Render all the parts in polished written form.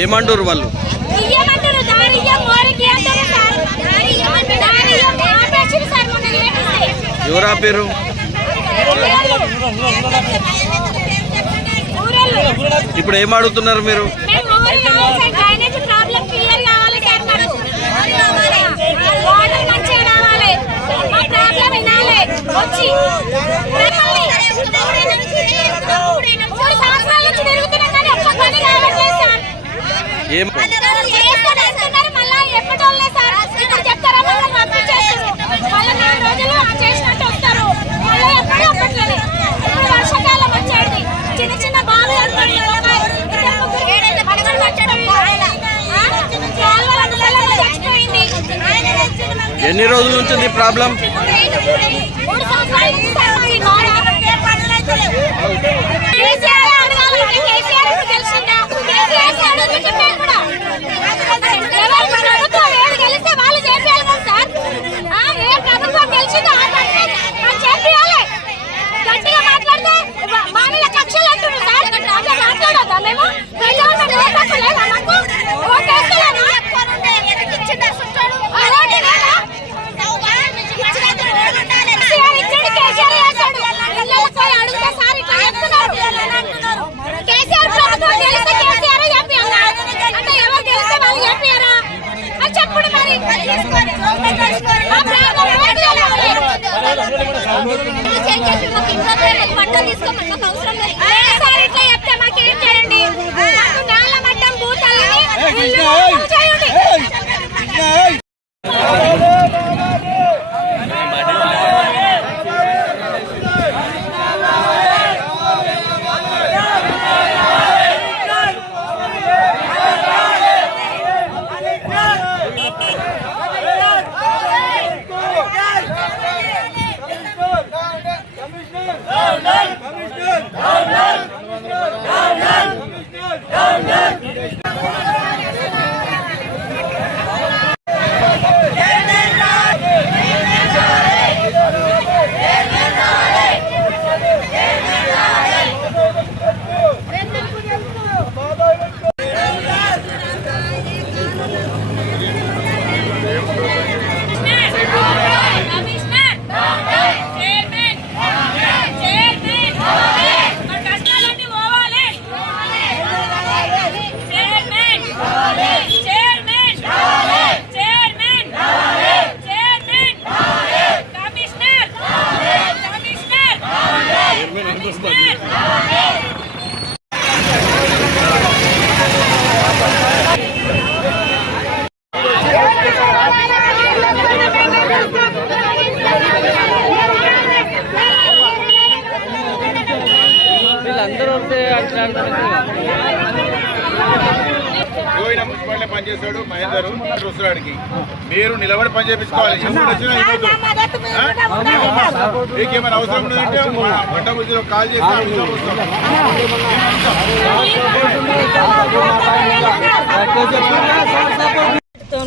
ఏమంటారు వాళ్ళు? ఎవరు ఆపారు? ఇప్పుడు ఏం అడుగుతున్నారు మీరు? ఏం ఎన్ని రోజుల నుంచి ఉంది ప్రాబ్లం? మున్సిపాలిటీ పనిచేస్తాడు మహేందర్ రుసురాడికి మీరు నిలబడి పని చేయించుకోవాలి. మీకేమైనా అవసరం ఉందంటే వంట బుద్ధిలో కాల్ చేస్తే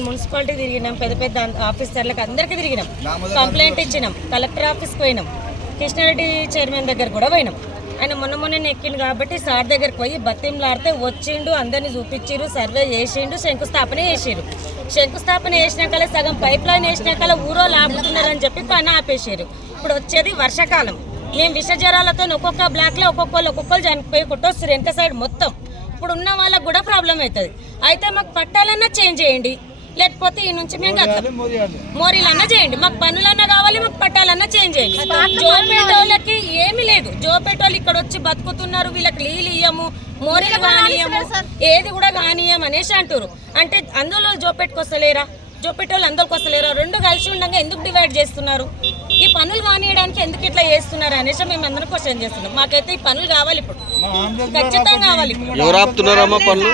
మున్సిపాలిటీ తిరిగినాం, పెద్ద పెద్ద ఆఫీసర్లకు అందరికీ తిరిగినాం, కంప్లైంట్ ఇచ్చినాం, కలెక్టర్ ఆఫీస్కి పోయినాం, కృష్ణారెడ్డి చైర్మన్ దగ్గర కూడా పోయినాం. ఆయన మొన్న ఎక్కిండు కాబట్టి సార్ దగ్గరికి పోయి బతింలాడితే వచ్చిండు, అందరినీ చూపించారు, సర్వే చేసిండు, శంకుస్థాపన చేసారు. శంకుస్థాపన చేసినాకలే సగం పైప్ లైన్ వేసినాకలే ఊరో లాగుతున్నారని చెప్పి పని ఆపేసారు. ఇప్పుడు వచ్చేది వర్షాకాలం, మేము విష జ్వరాలతో ఒక్కొక్క బ్లాక్లో ఒక్కొక్కరు చనిపోయి కొట్టొస్తారు వెనక సైడ్ మొత్తం. ఇప్పుడు ఉన్న వాళ్ళకు కూడా ప్రాబ్లం అవుతుంది. అయితే మాకు పట్టాలన్నా చేంజ్ చేయండి, లేకపోతే ఈ నుంచి మేము మోరీలన్నా చేయండి, మాకు పనులన్నా కావాలి, మాకు పట్టాలన్నా చేంజ్ చేయండి. జోపేట వాళ్ళకి ఏమీ లేదు, జోపేట వాళ్ళు ఇక్కడ వచ్చి బతుకుతున్నారు, వీళ్ళకి నీళ్ళు ఇయ్యము, మోరీలు కానియము, ఏది కూడా కానియం అనేసి అంటారు. అంటే అందులో జోపేటకు వస్తలేరా, జోపేట వాళ్ళు అందరికి వస్తలేరా, రెండు కలిసి ఉండగా ఎందుకు డివైడ్ చేస్తున్నారు? ఈ పనులు కానియడానికి ఎందుకు ఇట్లా చేస్తున్నారు అనేసి మేము అందరం క్వశ్చన్ చేస్తున్నాం. మాకైతే ఈ పనులు కావాలి, ఇప్పుడు ఖచ్చితంగా కావాలి. పనులు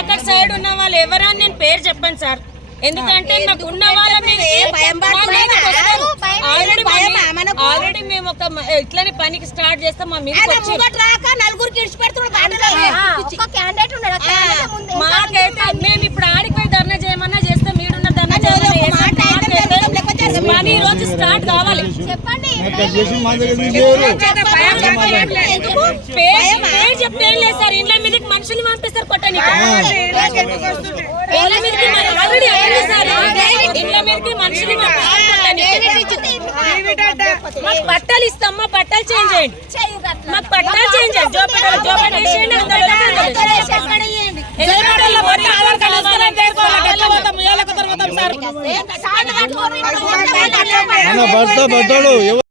అక్కడ సైడ్ ఉన్న వాళ్ళు ఎవరా నేను పేరు చెప్పండి సార్, ఎందుకంటే మాకు ఉన్న వాళ్ళ ఆల్రెడీ మేము ఒక ఇట్లని పనికి స్టార్ట్ చేస్తాం, మా మీద మాకైతే మేము ఇప్పుడు ఆడికి పోయి ధర్నా చేయమన్నా చేస్తాం, మీడున్న ధర్నా చేయమన్నా. ఈ రోజు స్టార్ట్ కావాలి. పేరు చెప్తే ఏం లేదు సార్, ఇంట్లో మీదకి మనుషులు పంపిస్తారు కొట్టడానికి. ఆల్రెడీ అయింది సార్, ఇంట్లో మీదకి మనుషులు పంపిస్తారు కొట్టడానికి. మాకు పట్టాలు ఇస్తాం, మా పట్టాలు చేంజ్ చేయండి, మాకు పట్టాలు చేంజ్ చేయండి. జోపేట వేసేయండి, భర్త